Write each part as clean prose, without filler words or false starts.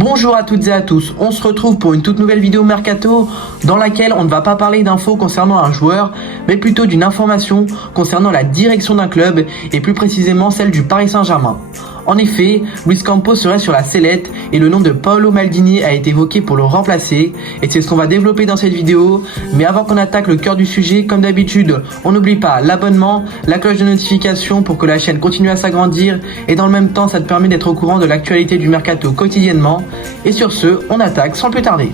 Bonjour à toutes et à tous, on se retrouve pour une toute nouvelle vidéo Mercato dans laquelle on ne va pas parler d'infos concernant un joueur, mais plutôt d'une information concernant la direction d'un club et plus précisément celle du Paris Saint-Germain. En effet, Luis Campos serait sur la sellette et le nom de Paolo Maldini a été évoqué pour le remplacer et c'est ce qu'on va développer dans cette vidéo. Mais avant qu'on attaque le cœur du sujet, comme d'habitude, on n'oublie pas l'abonnement, la cloche de notification pour que la chaîne continue à s'agrandir et dans le même temps ça te permet d'être au courant de l'actualité du Mercato quotidiennement. Et sur ce, on attaque sans plus tarder.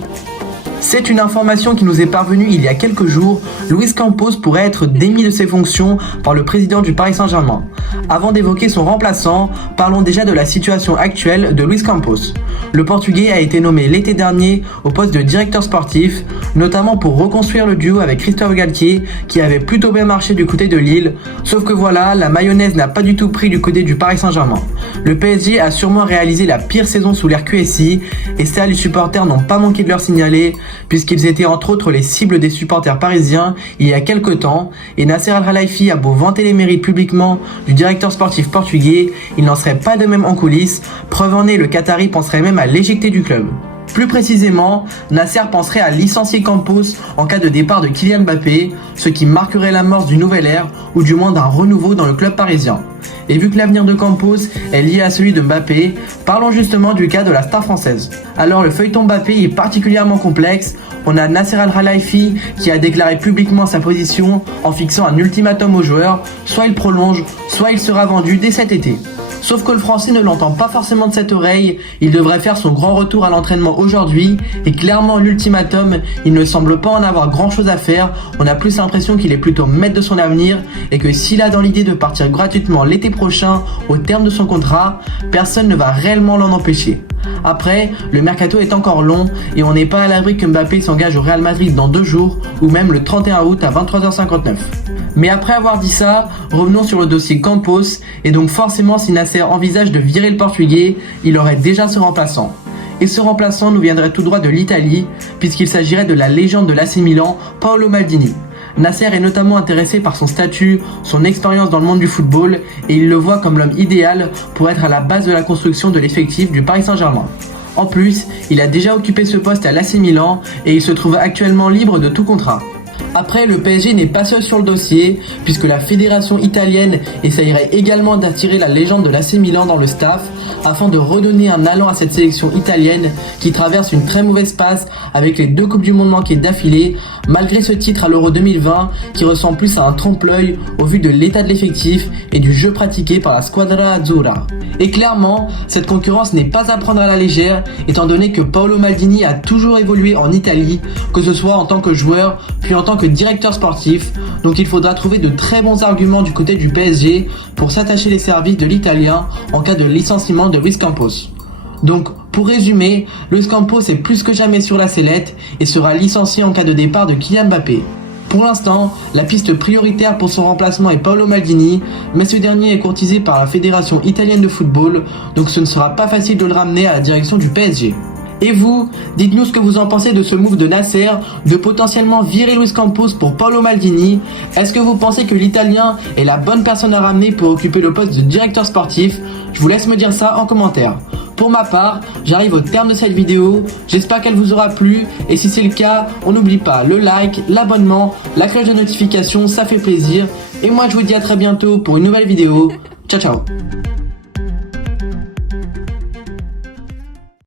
C'est une information qui nous est parvenue il y a quelques jours. Luis Campos pourrait être démis de ses fonctions par le président du Paris Saint-Germain. Avant d'évoquer son remplaçant, parlons déjà de la situation actuelle de Luis Campos. Le Portugais a été nommé l'été dernier au poste de directeur sportif, notamment pour reconstruire le duo avec Christophe Galtier qui avait plutôt bien marché du côté de Lille. Sauf que voilà, la mayonnaise n'a pas du tout pris du côté du Paris Saint-Germain. Le PSG a sûrement réalisé la pire saison sous l'ère QSI et ça, les supporters n'ont pas manqué de leur signaler, puisqu'ils étaient entre autres les cibles des supporters parisiens il y a quelques temps, et Nasser Al-Khelaifi a beau vanter les mérites publiquement du directeur sportif portugais, il n'en serait pas de même en coulisses, preuve en est le Qatari penserait même à l'éjecter du club. Plus précisément, Nasser penserait à licencier Campos en cas de départ de Kylian Mbappé, ce qui marquerait l'amorce d'une nouvelle ère ou du moins d'un renouveau dans le club parisien. Et vu que l'avenir de Campos est lié à celui de Mbappé, parlons justement du cas de la star française. Alors le feuilleton Mbappé est particulièrement complexe. On a Nasser Al-Khelaifi qui a déclaré publiquement sa position en fixant un ultimatum au joueur, soit il prolonge, soit il sera vendu dès cet été. Sauf que le français ne l'entend pas forcément de cette oreille, il devrait faire son grand retour à l'entraînement aujourd'hui et clairement l'ultimatum, il ne semble pas en avoir grand chose à faire, on a plus l'impression qu'il est plutôt maître de son avenir et que s'il a dans l'idée de partir gratuitement l'été prochain au terme de son contrat, personne ne va réellement l'en empêcher. Après, le mercato est encore long et on n'est pas à l'abri que Mbappé s'engage au Real Madrid dans 2 jours ou même le 31 août à 23h59. Mais après avoir dit ça, revenons sur le dossier Campos et donc forcément si Nasser envisage de virer le Portugais, il aurait déjà ce remplaçant. Et ce remplaçant nous viendrait tout droit de l'Italie puisqu'il s'agirait de la légende de l'AC Milan, Paolo Maldini. Nasser est notamment intéressé par son statut, son expérience dans le monde du football et il le voit comme l'homme idéal pour être à la base de la construction de l'effectif du Paris Saint-Germain. En plus, il a déjà occupé ce poste à l'AC Milan et il se trouve actuellement libre de tout contrat. Après, le PSG n'est pas seul sur le dossier, puisque la fédération italienne essayerait également d'attirer la légende de l'AC Milan dans le staff, afin de redonner un allant à cette sélection italienne qui traverse une très mauvaise passe avec les 2 Coupes du Monde manquées d'affilée, malgré ce titre à l'Euro 2020 qui ressemble plus à un trompe-l'œil au vu de l'état de l'effectif et du jeu pratiqué par la Squadra Azzurra. Et clairement, cette concurrence n'est pas à prendre à la légère, étant donné que Paolo Maldini a toujours évolué en Italie, que ce soit en tant que joueur, puis en tant que directeur sportif, donc il faudra trouver de très bons arguments du côté du PSG pour s'attacher les services de l'Italien en cas de licenciement de Luis Campos. Donc, pour résumer, Luis Campos est plus que jamais sur la sellette et sera licencié en cas de départ de Kylian Mbappé. Pour l'instant, la piste prioritaire pour son remplacement est Paolo Maldini, mais ce dernier est courtisé par la Fédération italienne de football, donc ce ne sera pas facile de le ramener à la direction du PSG. Et vous, dites-nous ce que vous en pensez de ce move de Nasser, de potentiellement virer Luis Campos pour Paolo Maldini. Est-ce que vous pensez que l'Italien est la bonne personne à ramener pour occuper le poste de directeur sportif? Je vous laisse me dire ça en commentaire. Pour ma part, j'arrive au terme de cette vidéo, j'espère qu'elle vous aura plu et si c'est le cas, on n'oublie pas le like, l'abonnement, la cloche de notification, ça fait plaisir. Et moi je vous dis à très bientôt pour une nouvelle vidéo. Ciao ciao.